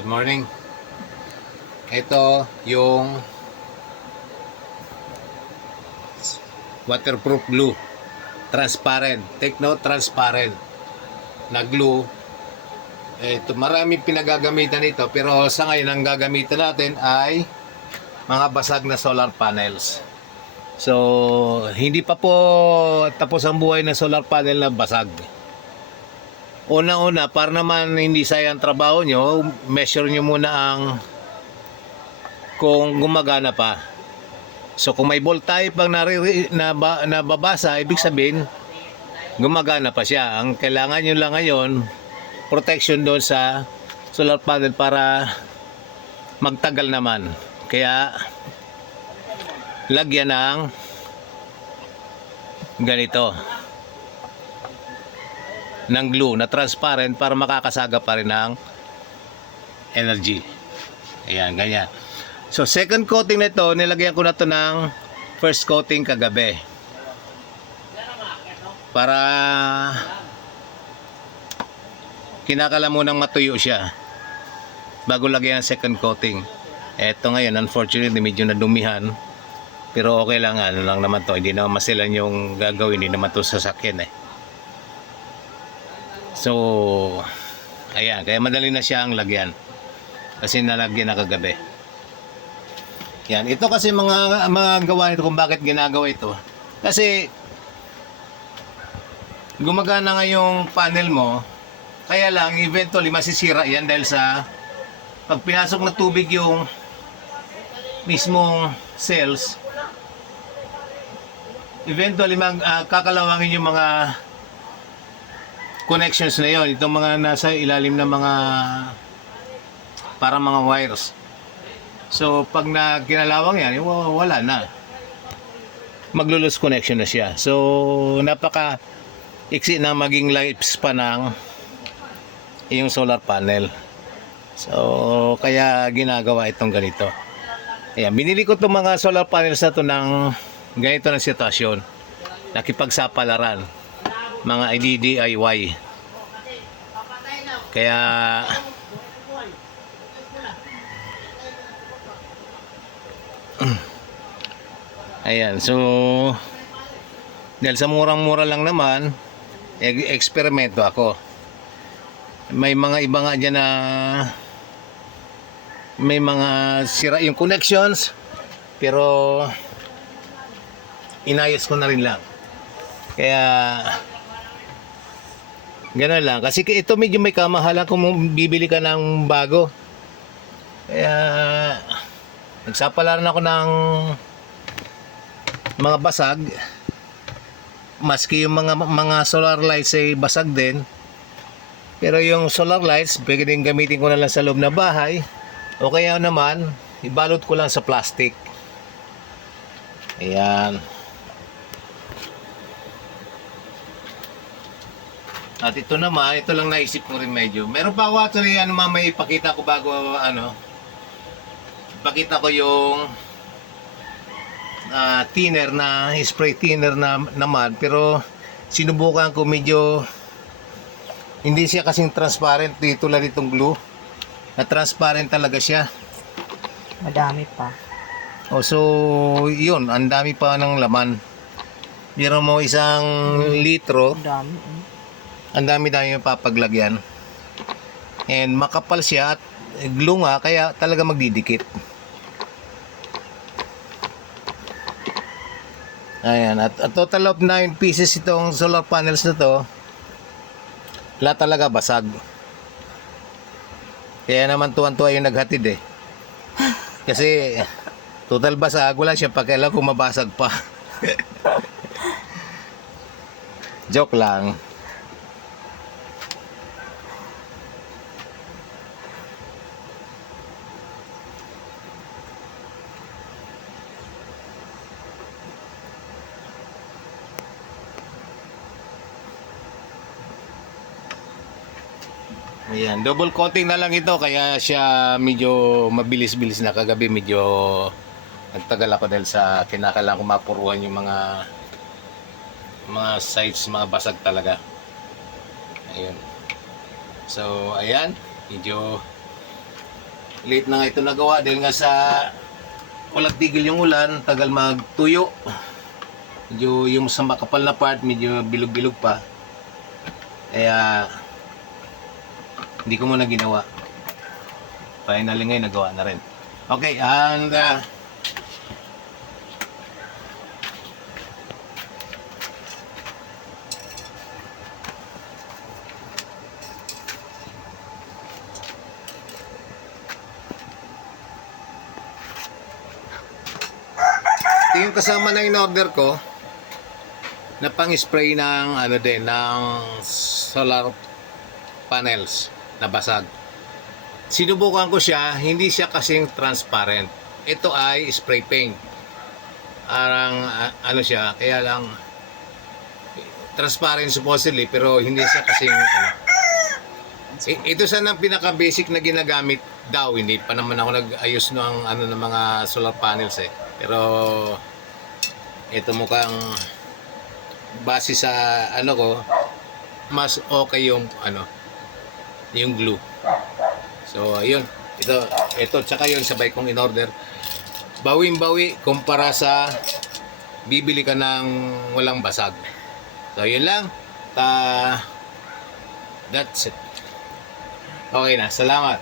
Good morning. Ito yung waterproof glue. Transparent. Take note, transparent na glue. Ito, maraming pinagagamitan ito, pero sa ngayon ang gagamitan natin ay mga basag na solar panels. So, hindi pa po tapos ang buhay ng solar panel na basag. Una-una, para naman hindi sayang trabaho nyo, measure nyo muna ang kung gumagana pa. So kung may voltage pang nababasa, ibig sabihin gumagana pa siya. Ang kailangan nyo lang ngayon, protection doon sa solar panel para magtagal naman. Kaya lagyan ng ganito ng glue na transparent para makakasaga pa rin ng energy. Ayan, ganyan. So second coating na ito, nilagyan ko na ito ng first coating kagabi. Para kinakala munang matuyo siya bago lagyan ng second coating. Eto ngayon, unfortunately, medyo nadumihan. Pero okay lang, ano lang naman to. Hindi naman masilan yung gagawin, hindi naman to sasakyan eh. So, ayan, kaya madali na siya ang lagyan. Kasi nalagyan na kagabi. Yan, ito kasi mga gawa nito kung bakit ginagawa ito. Kasi gumagana nga yung panel mo, kaya lang eventually masisira yan dahil sa pag pinasok na tubig yung mismong cells, eventually kakalawangin yung mga connections na yon, itong mga nasa ilalim ng mga para mga wires. So pag kinalawang yan, wala na, maglo-lose connection na siya. So napaka iksi na maging lifespan ng yung solar panel. So kaya ginagawa itong ganito. Ayan, binili ko itong mga solar panels na to ng ganito na sitwasyon, nakipagsapalaran, mga DIY. Kaya ayan, so dahil sa murang-mura lang naman, eksperimento ako. May mga iba nga dyan na may mga sira yung connections, pero inayos ko na rin lang. Kaya gano'n lang. Kasi ito medyo may kamahalan kung bibili ka ng bago. Kaya nagsapalaran ako ng mga basag. Maski yung mga solar lights ay basag din. Pero yung solar lights, pwede din gamitin ko na lang sa loob na bahay. O kaya naman, ibalot ko lang sa plastic. Ayan. At ito naman, ito lang naisip ko rin medyo. Meron pa ako actually, mamaya ipakita ko bago, ipakita ko yung thinner na, spray thinner na naman. Pero sinubukan ko medyo, hindi siya kasing transparent dito lang itong glue. Na transparent talaga siya. Madami pa. O so, yun, ang dami pa ng laman. Meron mo isang litro. Madami. Ang dami-dami yung papaglagyan. And makapal siya at glue nga, kaya talaga magdidikit. Ayan, at a total of 9 pieces itong solar panels na to. Lahat talaga basag. Kaya naman tuwan-tuwa yung naghatid eh. Kasi total basag, wala siya pakialam kung mabasag pa. Joke lang. Ayan, double coating na lang ito kaya siya medyo mabilis-bilis na. Kagabi medyo nagtagal ako dahil sa kinakailangan ko mapuruan yung mga sides, mga basag talaga. Ayun. So, ayan, medyo Late na nga ito nagawa dahil nga sa walang tigil yung ulan, tagal magtuyo. Medyo yung sa makapal na part, medyo bilog-bilog pa. Kaya hindi ko muna ginawa. Finally ngayon nagawa na rin. Okay, and ito yung kasama na in-order ko na pang-spray ng ano din, ng solar panels na basag. Sinubukan ko siya, hindi siya kasing transparent. Ito ay spray paint. Arang ano siya, kaya lang transparent supposedly pero hindi siya kasing ano. Ito sana ang pinaka-basic na ginagamit daw, hindi pa naman ako nag-ayos ng ano ng mga solar panels eh. Pero ito mukhang base sa ano ko, mas okay yung ano, yung glue. So ayun, ito tsaka yun sabay kong in-order. Bawing-bawi kumpara sa bibili ka ng walang basag. So yun lang. That's it. Okay na, salamat.